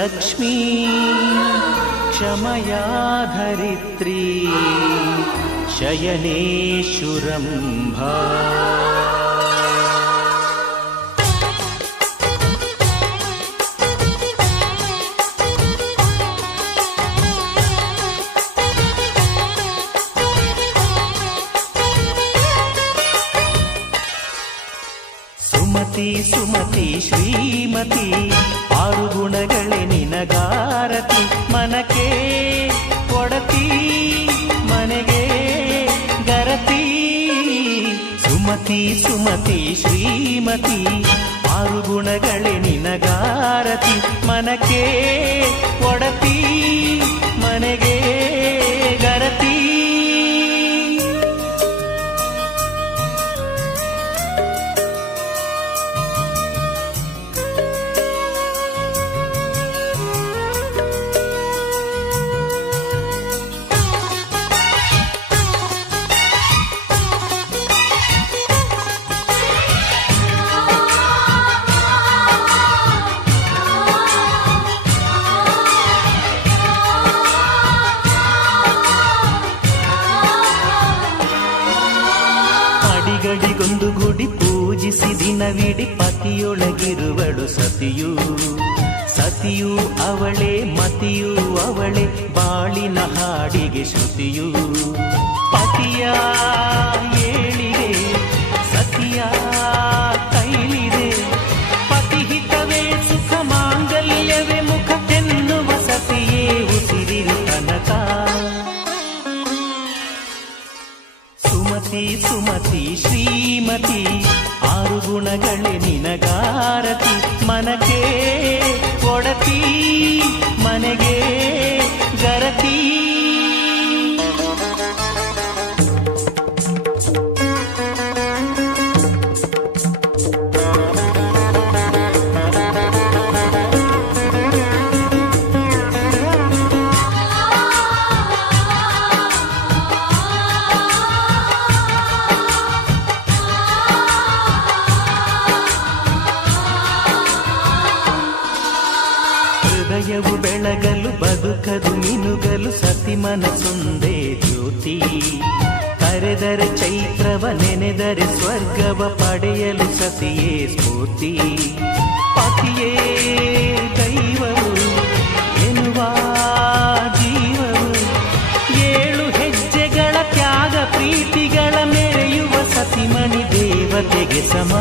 लक्ष्मी क्षमया धरित्री शयनेशुरम्भा ಸುಮತಿ ಸುಮತಿ ಶ್ರೀಮತಿ ಆರು ಗುಣಗಳೇ ನಿನಗಾರತಿ ಮನಕ್ಕೆ ಕೊಡತಿ ಮನೆಗೆ ಗರತಿ ಸುಮತಿ ಸುಮತಿ ಶ್ರೀಮತಿ ಆರು ಗುಣಗಳೇ ನಿನಗಾರತಿ ಮನಕ್ಕೆ ಕೊಡತಿ ಮನೆಗೆ ಗರತಿ ಗಡಿಗೊಂದು ಗುಡಿ ಪೂಜಿಸಿ ದಿನವಿಡಿ ಪತಿಯೊಳಗಿರುವಳು ಸತಿಯು ಸತಿಯು ಅವಳೇ ಮತಿಯು ಅವಳೇ ಬಾಳಿನ ಹಾಡಿಗೆ ಶ್ರುತಿಯು ಪತಿಯ ಏಳಿಗೆ ಸತಿಯ ಕೈಲಿದೆ ಪತಿಹಿತವೇ ಸುಖ ಮಾಂಗಲ್ಯವೇ ಮುಖ ಎನ್ನುವ ಸತಿಯೇ ಉಸಿರಿರು ತನಕ ಸುಮತಿ ಸುಮತಿ ಶ್ರೀಮತಿ ಆರು ಗುಣಗಳೇ ನಿನಗಾರತಿ ಮನಕ್ಕೆ ಕೊಡತಿ ಮನೆಗೆ ಗರತಿ ಹೃದಯವು ಬೆಳಗಲು ಬದುಕದು ಮಿನುಗಲು ಸತಿ ಮನಸೊಂದೇ ಜ್ಯೋತಿ ಕರೆದರೆ ಚೈತ್ರವ ನೆನೆದರೆ ಸ್ವರ್ಗವ ಪಡೆಯಲು ಸತಿಯೇ ಸ್ಫೂರ್ತಿ ಪತಿಯೇ ದೈವವು ಎನ್ನುವ ಜೀವವು ಏಳು ಹೆಜ್ಜೆಗಳ ತ್ಯಾಗ ಪ್ರೀತಿಗಳ ಮೆರೆಯುವ ಸತಿಮಣಿ ದೇವತೆಗೆ ಸಮ